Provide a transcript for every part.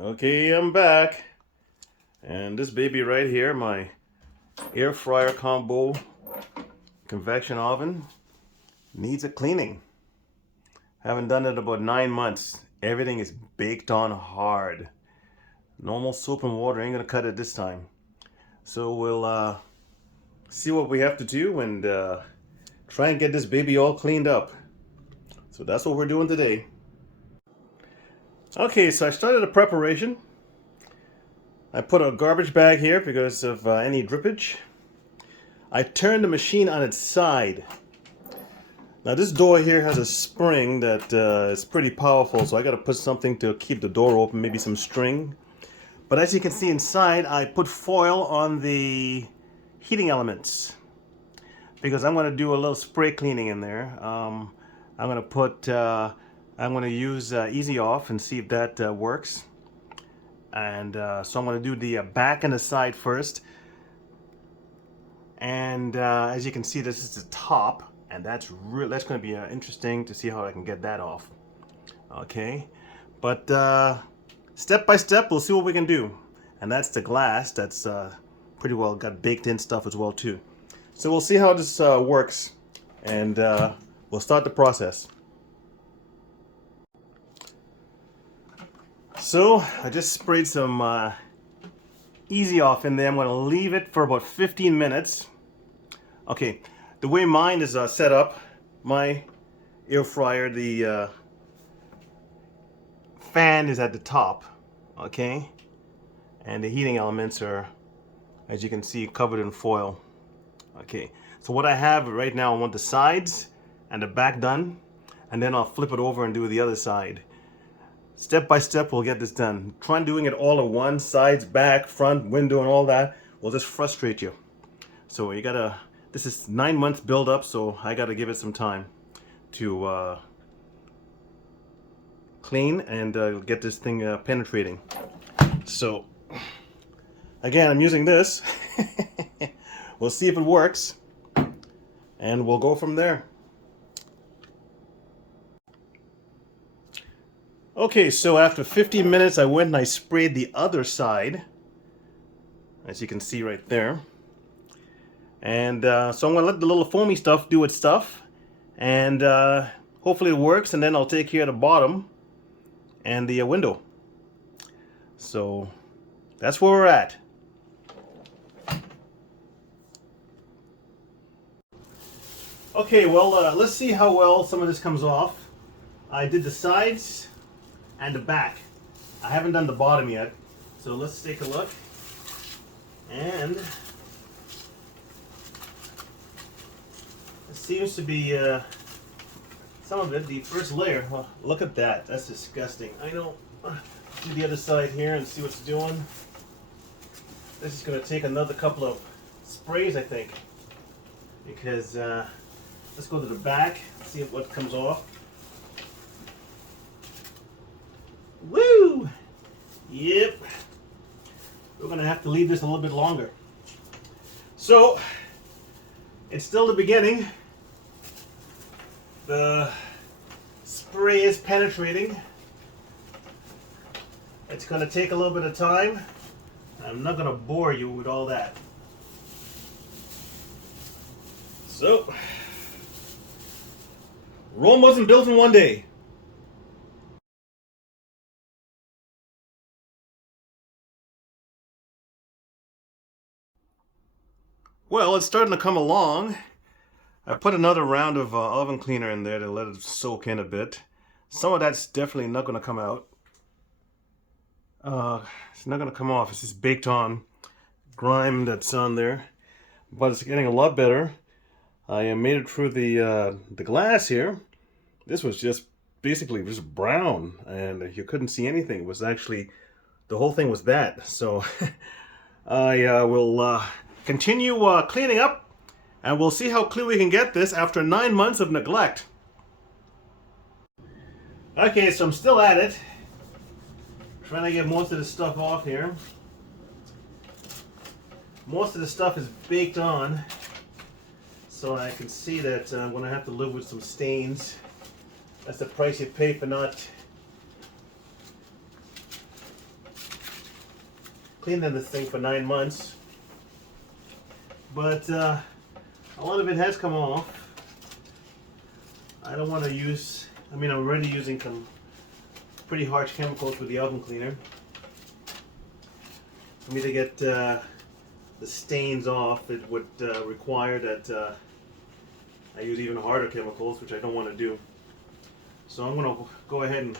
Okay, I'm back. And this baby right here, my air fryer combo convection oven, needs a cleaning. Haven't done it in about 9 months. Everything is baked on hard. Normal soap and water ain't gonna cut it this time. So we'll see what we have to do and try and get this baby all cleaned up. So that's what we're doing today. Okay, so I started the preparation. I put a garbage bag here because of any drippage. I turned the machine on its side. Now this door here has a spring that is pretty powerful, so I got to put something to keep the door open, maybe some string. But as you can see inside, I put foil on the heating elements because I'm going to do a little spray cleaning in there. I'm going to use Easy Off and see if that works. And so I'm going to do the back and the side first. And as you can see, this is the top, and that's going to be interesting to see how I can get that off. Okay, but step by step, we'll see what we can do. And that's the glass. That's pretty well got baked in stuff as well too. So we'll see how this works, and we'll start the process. So I just sprayed some Easy Off in there. I'm going to leave it for about 15 minutes. Okay, the way mine is set up, my air fryer, the fan is at the top, okay? And the heating elements are, as you can see, covered in foil. Okay, so what I have right now, I want the sides and the back done, and then I'll flip it over and do the other side. Step by step, we'll get this done. Trying doing it all at once, sides, back, front, window, and all that will just frustrate you. So you gotta, this is 9 months build up, so I gotta give it some time to clean and get this thing penetrating. So again, I'm using this. We'll see if it works, and we'll go from there. Okay, so after 15 minutes, I went and I sprayed the other side, as you can see right there. And so I'm going to let the little foamy stuff do its stuff, and hopefully it works, and then I'll take care of the bottom and the window. So that's where we're at. Okay, well, let's see how well some of this comes off. I did the sides and the back. I haven't done the bottom yet, so let's take a look. And it seems to be some of it, the first layer. Oh, look at that, that's disgusting. I know. Do the other side here and see what's doing. This is going to take another couple of sprays, I think, because let's go to the back, see what comes off. Woo! Yep. We're going to have to leave this a little bit longer. So, it's still the beginning. The spray is penetrating. It's going to take a little bit of time. I'm not going to bore you with all that. So, Rome wasn't built in one day. Well, it's starting to come along. I put another round of oven cleaner in there to let it soak in a bit. Some of that's definitely not going to come out. It's not going to come off. It's just baked on grime that's on there. But it's getting a lot better. I made it through the glass here. This was just basically just brown, and you couldn't see anything. It was actually, the whole thing was that. So I will continue cleaning up, and we'll see how clean we can get this after 9 months of neglect. Okay, so I'm still at it, trying to get most of the stuff off here. Most of the stuff is baked on, so I can see that I'm going to have to live with some stains. That's the price you pay for not cleaning this thing for 9 months, but a lot of it has come off. I don't want to use, I'm already using some pretty harsh chemicals with the oven cleaner. For me to get the stains off, it would require that I use even harder chemicals, which I don't want to do. So I'm going to go ahead and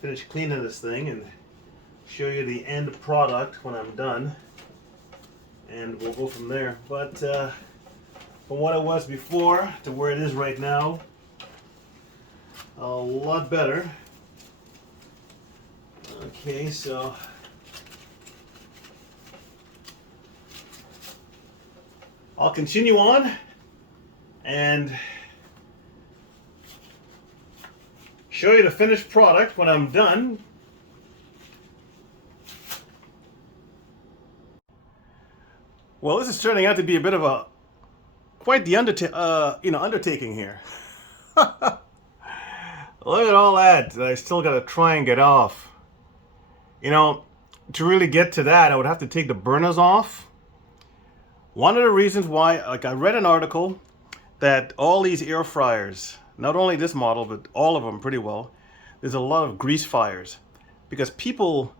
finish cleaning this thing and show you the end product when I'm done, and we'll go from there. But from what it was before to where it is right now, a lot better. Okay, so I'll continue on and show you the finished product when I'm done. Well, this is turning out to be a bit of quite the undertaking here. Look at all that I still got to try and get off. To really get to that, I would have to take the burners off. One of the reasons why, I read an article that all these air fryers, not only this model, but all of them pretty well, there's a lot of grease fires because people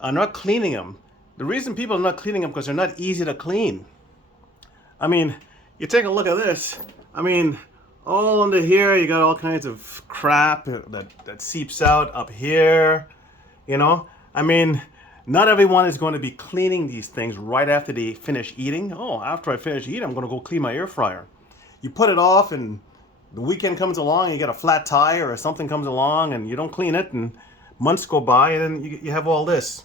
are not cleaning them. The reason people are not cleaning them because they're not easy to clean. You take a look at this. All under here, you got all kinds of crap that seeps out up here. Not everyone is going to be cleaning these things right after they finish eating. Oh, after I finish eating, I'm going to go clean my air fryer. You put it off and the weekend comes along, you get a flat tire or something comes along and you don't clean it, and months go by and then you have all this.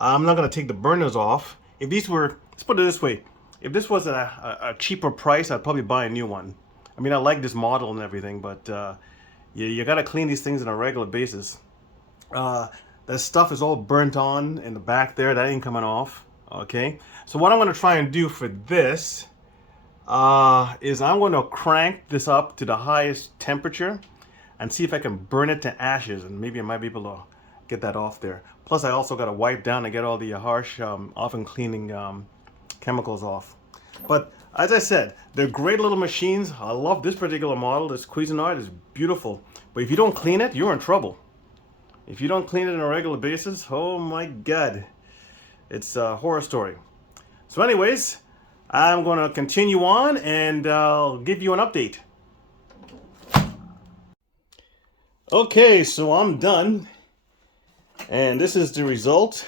I'm not going to take the burners off. If these were, let's put it this way, if this was a cheaper price, I'd probably buy a new one. I like this model and everything, but you got to clean these things on a regular basis. That stuff is all burnt on in the back there. That ain't coming off. Okay. So what I'm going to try and do for this is I'm going to crank this up to the highest temperature and see if I can burn it to ashes, and maybe I might be able to get that off there. Plus, I also got to wipe down and get all the harsh oven cleaning chemicals off. But as I said, they're great little machines. I love this particular model. This Cuisinart is beautiful. But if you don't clean it, you're in trouble. If you don't clean it on a regular basis, oh my God, it's a horror story. So anyways, I'm going to continue on and I'll give you an update. Okay, so I'm done. And this is the result.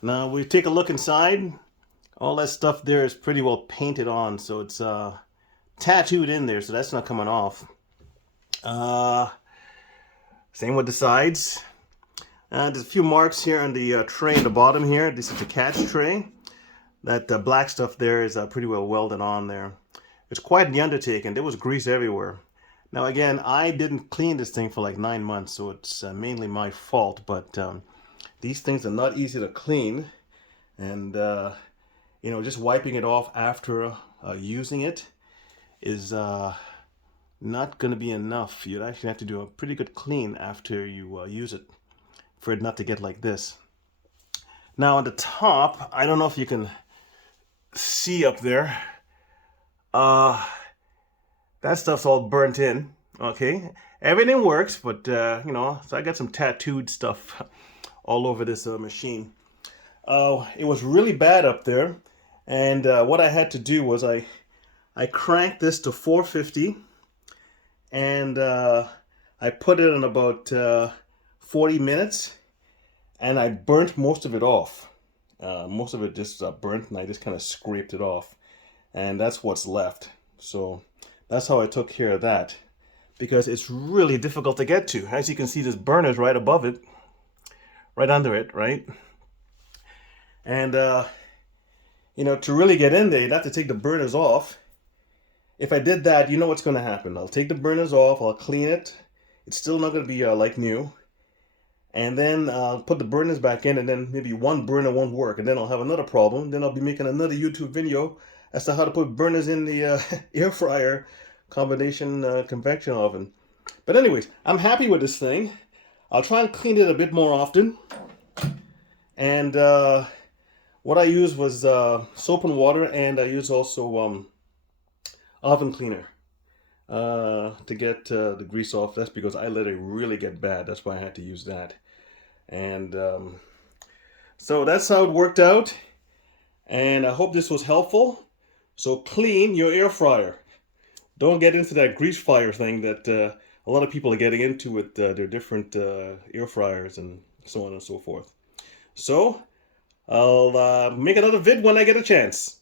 Now we take a look inside. All that stuff there is pretty well painted on, so it's tattooed in there, so that's not coming off. Same with the sides. There's a few marks here on the tray at the bottom here. This is the catch tray. That black stuff there is pretty well welded on there. It's quite the undertaking. There was grease everywhere. Now again, I didn't clean this thing for like 9 months, so it's mainly my fault, but these things are not easy to clean, and just wiping it off after using it is not going to be enough. You'd actually have to do a pretty good clean after you use it for it not to get like this. Now on the top, I don't know if you can see up there, that stuff's all burnt in. Okay, everything works, but so I got some tattooed stuff all over this machine. It was really bad up there, and what I had to do was I cranked this to 450, and I put it in about 40 minutes, and I burnt most of it off. Most of it just burnt, and I just kind of scraped it off, and that's what's left. So that's how I took care of that, because it's really difficult to get to. As you can see, this burner's right above it, right under it, right? And to really get in there, you'd have to take the burners off. If I did that, you know what's going to happen. I'll take the burners off, I'll clean it. It's still not going to be like new. And then I'll put the burners back in, and then maybe one burner won't work, and then I'll have another problem. Then I'll be making another YouTube video as to how to put burners in the air fryer combination convection oven. But anyways, I'm happy with this thing. I'll try and clean it a bit more often. And what I used was soap and water, and I used also oven cleaner to get the grease off. That's because I let it really get bad. That's why I had to use that. And so that's how it worked out. And I hope this was helpful. So clean your air fryer. Don't get into that grease fire thing that a lot of people are getting into with their different air fryers and so on and so forth. So I'll make another vid when I get a chance.